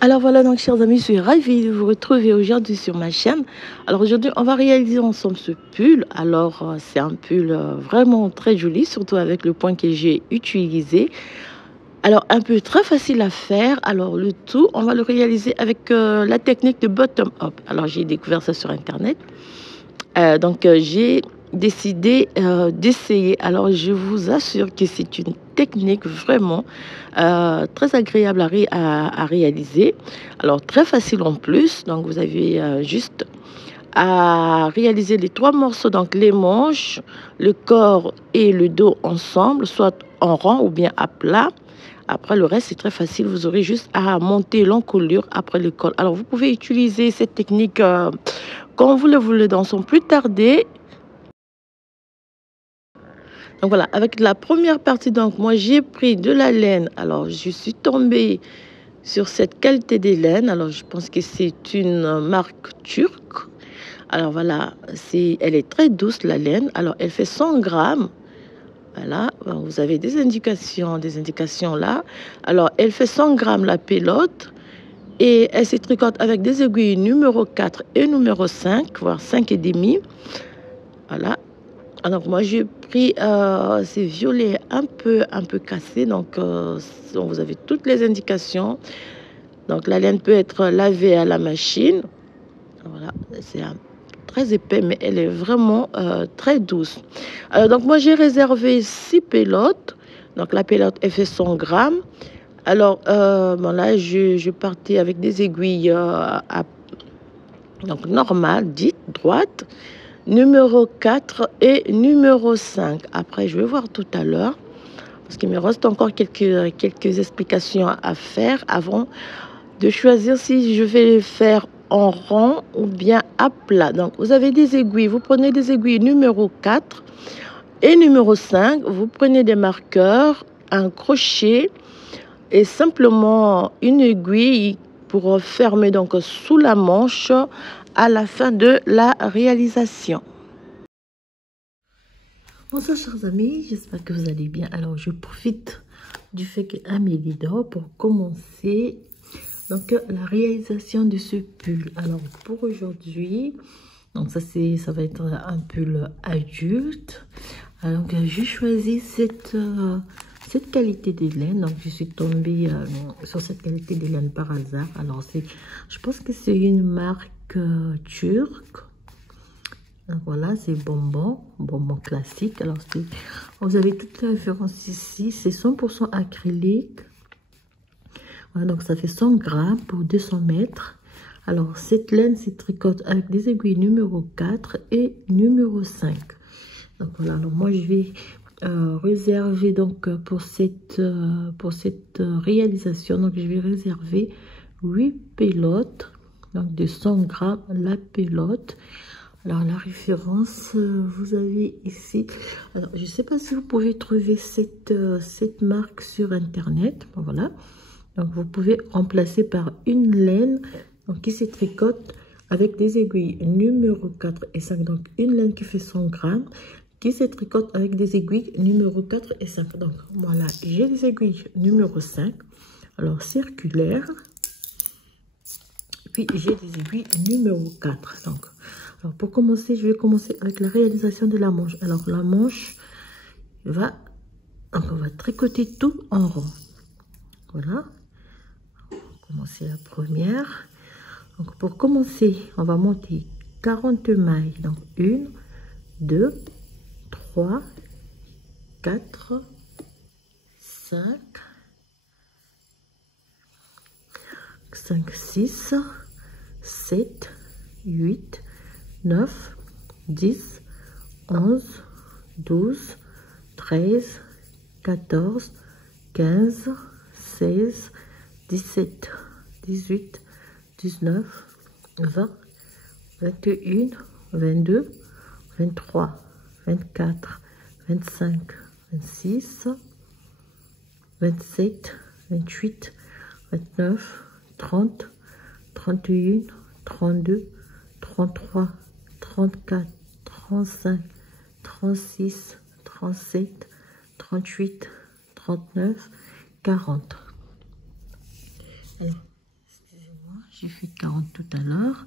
Alors voilà, donc chers amis, je suis ravie de vous retrouver aujourd'hui sur ma chaîne. Alors aujourd'hui, on va réaliser ensemble ce pull. Alors c'est un pull vraiment très joli, surtout avec le point que j'ai utilisé. Alors un peu très facile à faire. Alors le tout, on va le réaliser avec la technique de bottom up. Alors j'ai découvert ça sur internet. J'ai décidé d'essayer. Alors je vous assure que c'est une technique vraiment très agréable à réaliser. Alors très facile en plus. Donc vous avez juste à réaliser les trois morceaux, donc les manches, le corps et le dos ensemble, soit en rond ou bien à plat. Après, le reste, c'est très facile. Vous aurez juste à monter l'encolure après le col. Alors, vous pouvez utiliser cette technique quand vous le voulez, dans son plus tardé. Donc voilà, avec la première partie, donc moi j'ai pris de la laine. Alors je suis tombée sur cette qualité de laine. Alors je pense que c'est une marque turque. Alors voilà, elle est très douce la laine. Alors elle fait 100 grammes. Voilà, vous avez des indications là. Alors elle fait 100 grammes la pelote. Et elle se tricote avec des aiguilles numéro 4 et numéro 5, voire 5 et demi. Voilà. Alors moi j'ai pris ces violets un peu cassés, donc vous avez toutes les indications. Donc la laine peut être lavée à la machine. Voilà, c'est très épais, mais elle est vraiment très douce. Donc moi j'ai réservé 6 pelotes. Donc la pelote elle fait 100 grammes. Alors bon là je partais avec des aiguilles donc normales, dites droites, numéro 4 et numéro 5. Après, je vais voir tout à l'heure, parce qu'il me reste encore quelques explications à faire avant de choisir si je vais les faire en rond ou bien à plat. Donc, vous avez des aiguilles. Vous prenez des aiguilles numéro 4 et numéro 5. Vous prenez des marqueurs, un crochet et simplement une aiguille pour fermer donc sous la manche à la fin de la réalisation. Bonsoir chers amis, j'espère que vous allez bien. Alors je profite du fait qu'Amélie dort pour commencer donc la réalisation de ce pull. Alors pour aujourd'hui, donc ça va être un pull adulte. Alors j'ai choisi cette qualité de laine. Donc je suis tombée sur cette qualité de laine par hasard. Alors je pense que c'est une marque turque. Voilà, c'est bonbon classique. Alors, vous avez toutes les références ici. C'est 100% acrylique. Voilà, donc ça fait 100 grammes pour 200 mètres. Alors, cette laine se tricote avec des aiguilles numéro 4 et numéro 5. Donc, voilà. Alors, moi, je vais réserver donc pour cette réalisation. Donc, je vais réserver 8 pelotes. Donc, de 100 grammes la pelote. Alors, la référence, vous avez ici. Alors, je ne sais pas si vous pouvez trouver cette marque sur Internet. Bon, voilà. Donc, vous pouvez remplacer par une laine donc, qui se tricote avec des aiguilles numéro 4 et 5. Donc, une laine qui fait 100 grammes qui se tricote avec des aiguilles numéro 4 et 5. Donc, voilà, j'ai des aiguilles numéro 5. Alors, circulaire. Puis, j'ai des aiguilles numéro 4. Donc, alors pour commencer, je vais commencer avec la réalisation de la manche. Alors la manche on va tricoter tout en rond. Voilà. On va commencer la première. Donc pour commencer, on va monter 40 mailles. Donc 1, 2, 3, 4, 5, 6, 7, 8, 9, 10, 11, 12, 13, 14, 15, 16, 17, 18, 19, 20, 21, 22, 23, 24, 25, 26, 27, 28, 29, 30, 31, 32, 33, 34, 35, 36, 37, 38, 39, 40. Allez, J'ai fait 40 tout à l'heure.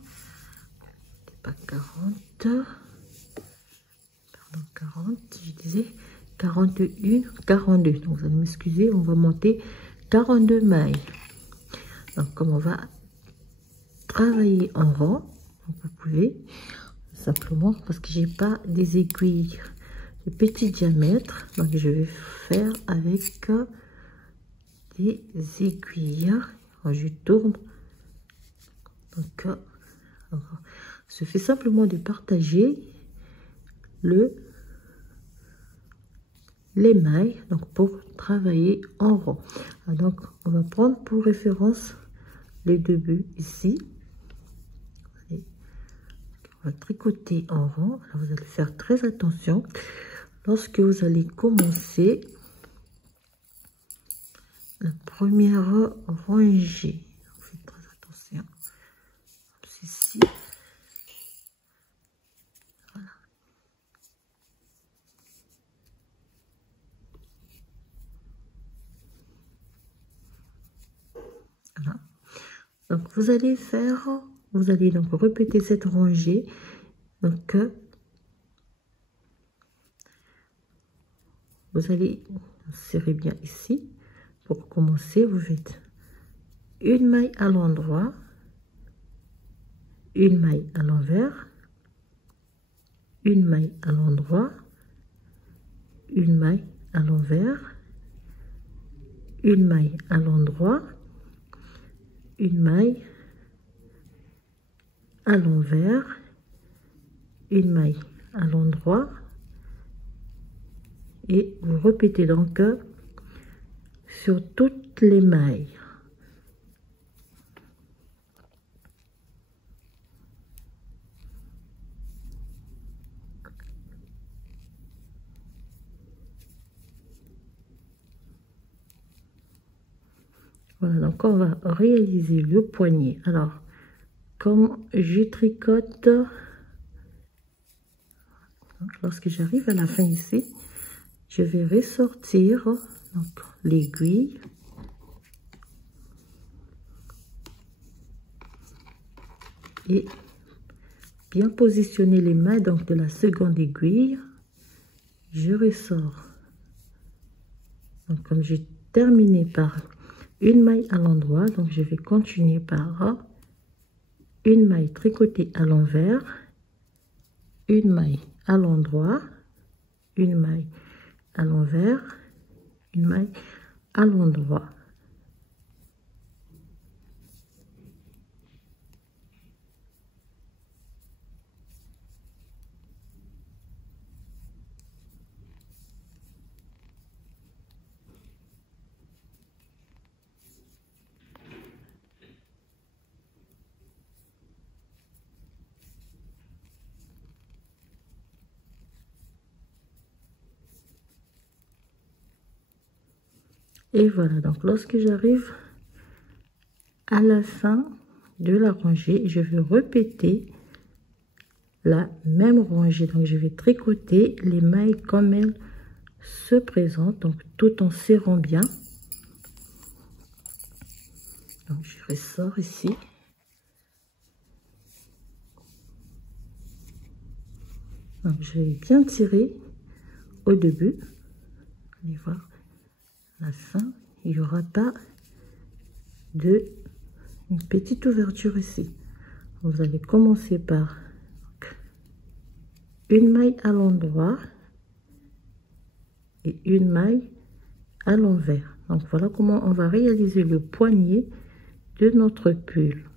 C'était pas 40. Pardon, 40. Je disais 41, 42. Donc, vous allez m'excuser, on va monter 42 mailles. Donc, comme on va travailler en rond, donc vous pouvez simplement, parce que j'ai pas des aiguilles de petit diamètre, donc je vais faire avec des aiguilles. Je tourne. Donc, je fais simplement de partager les mailles, donc pour travailler en rond. Donc, on va prendre pour référence les débuts ici. On va tricoter en rond. Alors, vous allez faire très attention lorsque vous allez commencer la première rangée. Faites très attention. Ici. Voilà. Voilà. Donc, vous allez donc répéter cette rangée. Donc, vous allez serrer bien ici. Pour commencer, vous faites une maille à l'endroit, une maille à l'envers, une maille à l'endroit, une maille à l'envers, une maille à l'endroit, une maille à l'envers, une maille à l'endroit, et vous répétez donc sur toutes les mailles. Voilà, donc on va réaliser le poignet. Alors, comme je tricote, lorsque j'arrive à la fin ici, je vais ressortir donc l'aiguille. Et bien positionner les mains donc de la seconde aiguille. Je ressors. Donc, comme j'ai terminé par une maille à l'endroit, donc je vais continuer par une maille tricotée à l'envers, une maille à l'endroit, une maille à l'envers, une maille à l'endroit. Et voilà, donc lorsque j'arrive à la fin de la rangée, je vais répéter la même rangée. Donc je vais tricoter les mailles comme elles se présentent, donc tout en serrant bien. Donc je ressors ici. Donc je vais bien tirer au début. Allez voir. À la fin, il n'y aura pas une petite ouverture ici. Vous allez commencer par une maille à l'endroit et une maille à l'envers. Donc voilà comment on va réaliser le poignet de notre pull.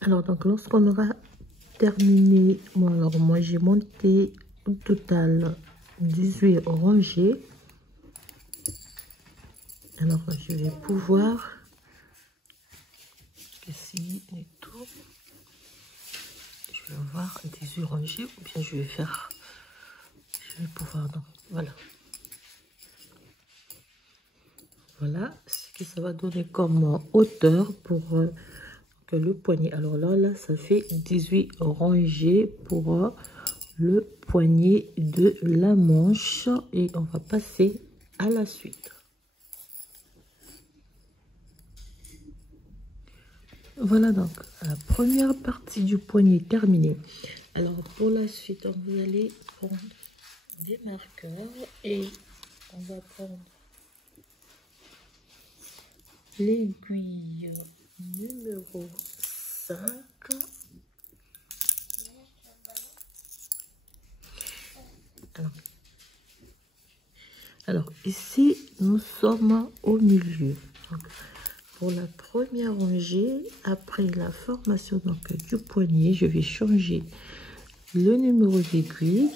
Alors donc lorsqu'on aura terminé, moi j'ai monté au total 18 rangées. Alors je vais pouvoir essayer et tout. Je vais avoir 18 rangées ou bien je vais pouvoir, donc voilà. Voilà ce que ça va donner comme hauteur pour le poignet. Alors là ça fait 18 rangées pour le poignet de la manche et on va passer à la suite. Voilà donc la première partie du poignet terminée. Alors pour la suite, vous allez prendre des marqueurs et on va prendre l'aiguille numéro 5. Alors ici, nous sommes au milieu. Donc, pour la première rangée, après la formation donc, du poignet, je vais changer le numéro d'aiguille.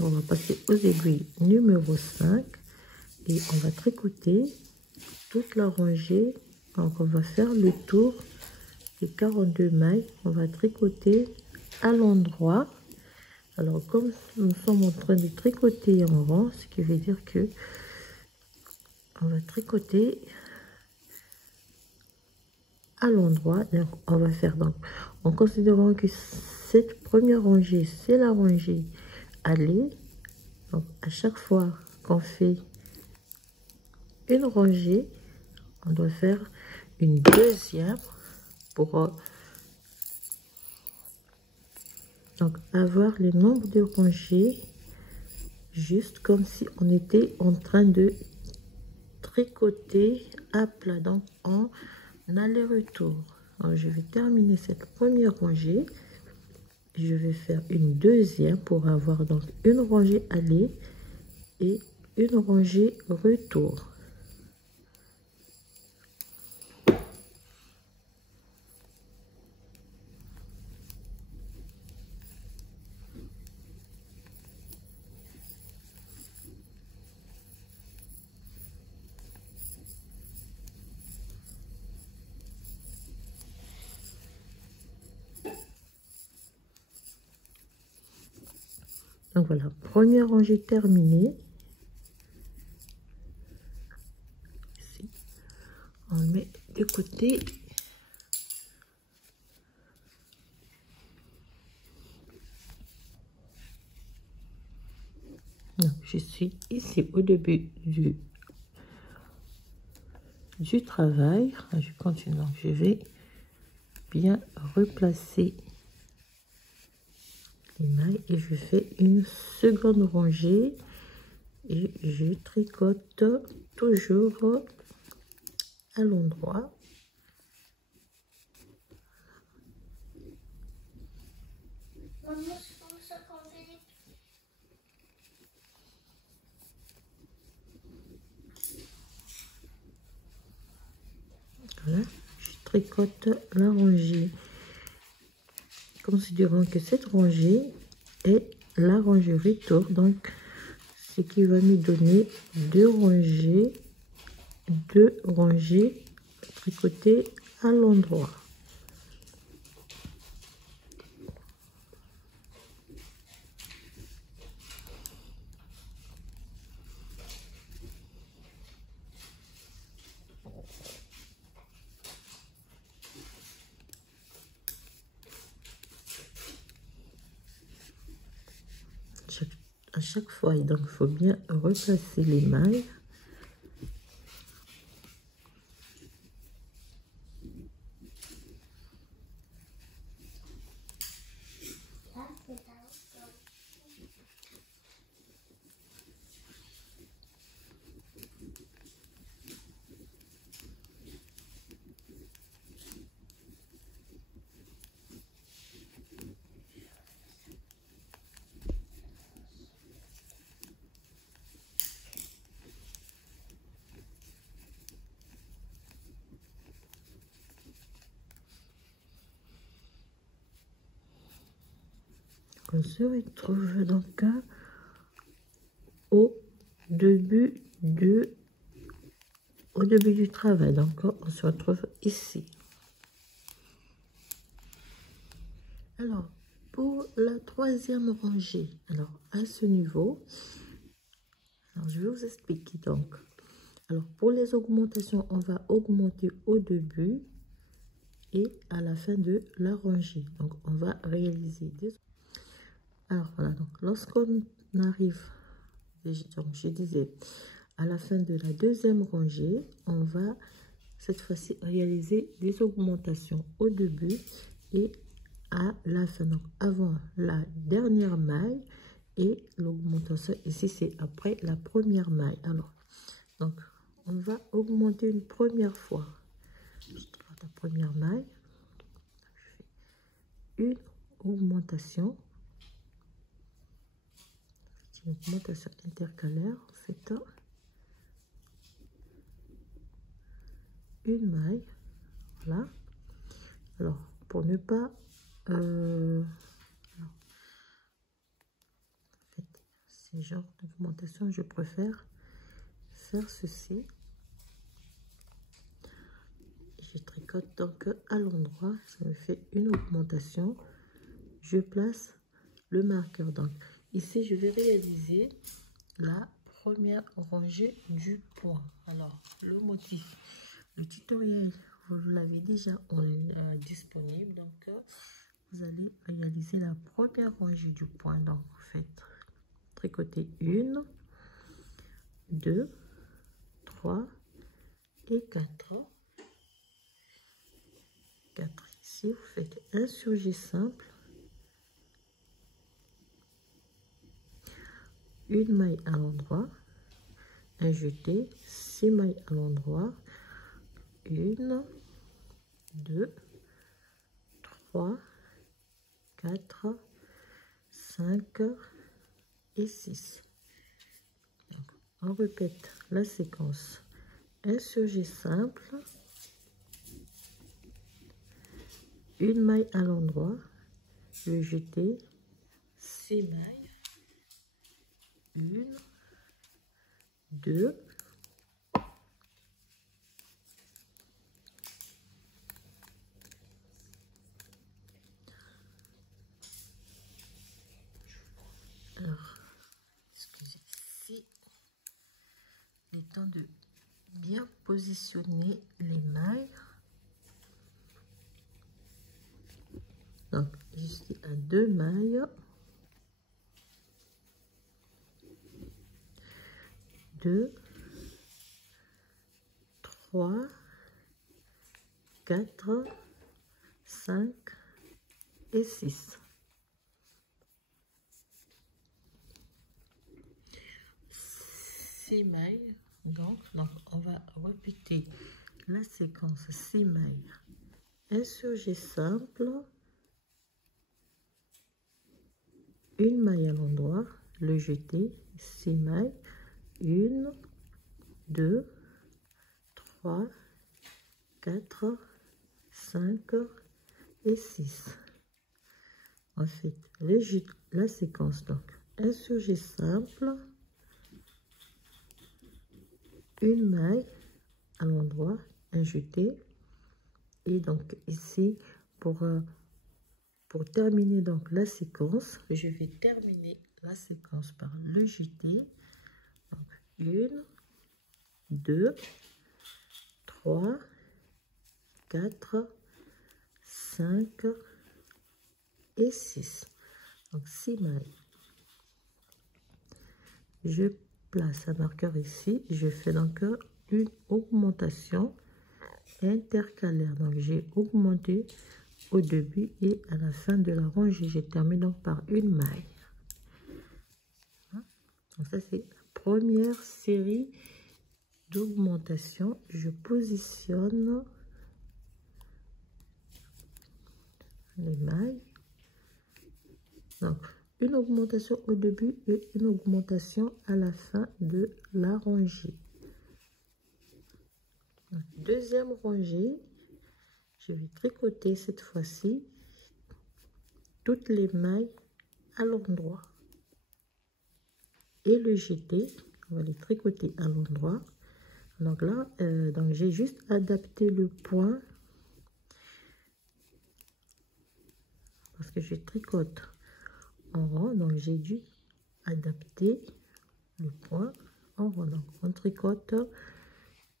On va passer aux aiguilles numéro 5 et on va tricoter toute la rangée. Donc on va faire le tour des 42 mailles. On va tricoter à l'endroit. Alors comme nous sommes en train de tricoter en rang, ce qui veut dire que on va tricoter à l'endroit. On va faire donc en considérant que cette première rangée c'est la rangée aller. Donc à chaque fois qu'on fait une rangée, on doit faire une deuxième pour donc avoir le nombre de rangées juste comme si on était en train de tricoter à plat, donc en aller-retour. Je vais terminer cette première rangée, je vais faire une deuxième pour avoir donc une rangée aller et une rangée retour. Donc voilà, première rangée terminée. Ici, on met de côté. Donc, je suis ici au début du travail. Je continue, donc je vais bien replacer les mailles et je fais une seconde rangée et je tricote toujours à l'endroit. Voilà, je tricote la rangée, considérant que cette rangée est la rangée retour, donc ce qui va nous donner deux rangées tricotées à l'endroit. À chaque fois, donc il faut bien replacer les mailles. On se retrouve donc au début du travail. Donc on se retrouve ici. Alors pour la troisième rangée, alors à ce niveau, alors je vais vous expliquer donc. Alors pour les augmentations, on va augmenter au début et à la fin de la rangée. Donc on va réaliser des... Alors voilà, donc lorsqu'on arrive, donc je disais, à la fin de la deuxième rangée, on va cette fois-ci réaliser des augmentations au début et à la fin, donc avant la dernière maille et l'augmentation ici c'est après la première maille. Alors donc on va augmenter une première fois. Je prends la première maille, je fais une augmentation, une augmentation intercalaire en fait, une maille, voilà. Alors pour ne pas en fait, ces genres d'augmentation, je préfère faire ceci. Je tricote donc à l'endroit, ça me fait une augmentation. Je place le marqueur. Donc ici, je vais réaliser la première rangée du point. Alors le motif, le tutoriel, vous l'avez déjà disponible. Donc vous allez réaliser la première rangée du point. Donc vous faites tricoter 1, 2, 3 et 4. 4 ici, vous faites un surjet simple, une maille à l'endroit, un jeté, 6 mailles à l'endroit, 1, 2, 3, 4, 5 et 6. Donc, on répète la séquence, un surjet simple, une maille à l'endroit, le jeté, 6 mailles, 1, 2, alors, excusez, ici, le temps de bien positionner les mailles. Donc, je suis à 2 mailles, 2, 3, 4, 5 et 6. 6 mailles, donc on va répéter la séquence 6 mailles, un surjet simple, une maille à l'endroit, le jeté, 6 mailles, 1, 2, 3, 4, 5 et 6. Ensuite, la séquence, donc un surjet simple, une maille à l'endroit, un jeté, et donc ici pour terminer donc la séquence, je vais terminer la séquence par le jeté. Donc 1, 2, 3, 4, 5 et 6. Donc 6 mailles. Je place un marqueur ici, je fais donc une augmentation intercalaire. Donc j'ai augmenté au début et à la fin de la rangée, je termine donc par une maille. Donc ça c'est la première série d'augmentation. Je positionne les mailles. Donc une augmentation au début et une augmentation à la fin de la rangée. Deuxième rangée, je vais tricoter cette fois-ci toutes les mailles à l'endroit et le jeté, on va les tricoter à l'endroit. Donc là, donc j'ai juste adapté le point parce que je tricote en rond, donc j'ai dû adapter le point en rond. Donc on tricote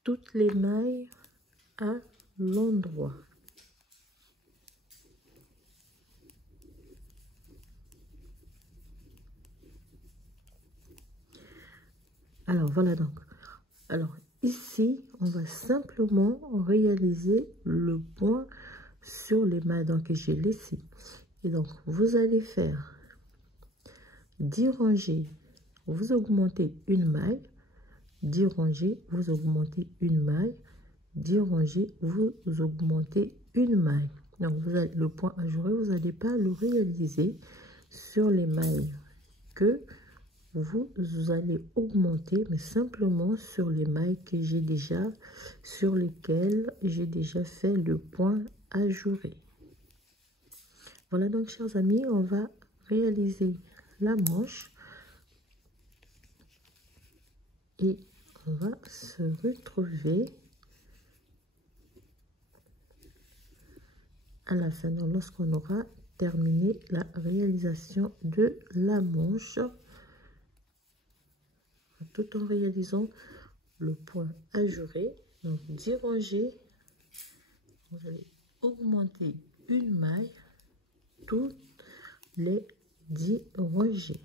toutes les mailles à l'endroit. Alors, voilà donc. Alors, ici, on va simplement réaliser le point sur les mailles donc, que j'ai laissées. Et donc, vous allez faire 10 rangées, vous augmentez une maille, 10 rangées, vous augmentez une maille, 10 rangées, vous augmentez une maille. Donc, vous avez le point ajouré, vous n'allez pas le réaliser sur les mailles que vous allez augmenter, mais simplement sur les mailles que j'ai déjà, sur lesquelles j'ai déjà fait le point ajouré. Voilà donc, chers amis, on va réaliser la manche et on va se retrouver à la fin, lorsqu'on aura terminé la réalisation de la manche, tout en réalisant le point ajouré. Donc 10 rangées, vous allez augmenter une maille toutes les 10 rangées.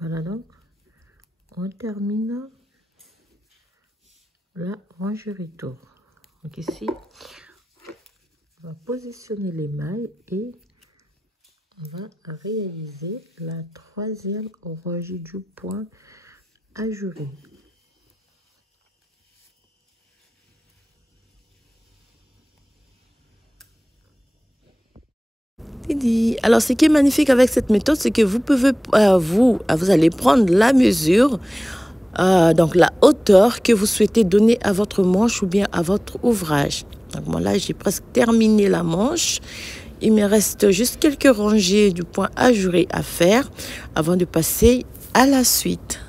Voilà donc, on termine la rangerie tour. Donc ici, on va positionner les mailles et on va réaliser la troisième rangée du point ajouré. Alors, ce qui est magnifique avec cette méthode, c'est que vous pouvez, vous allez prendre la mesure, donc la hauteur que vous souhaitez donner à votre manche ou bien à votre ouvrage. Donc, moi, là, j'ai presque terminé la manche. Il me reste juste quelques rangées du point ajouré à faire avant de passer à la suite.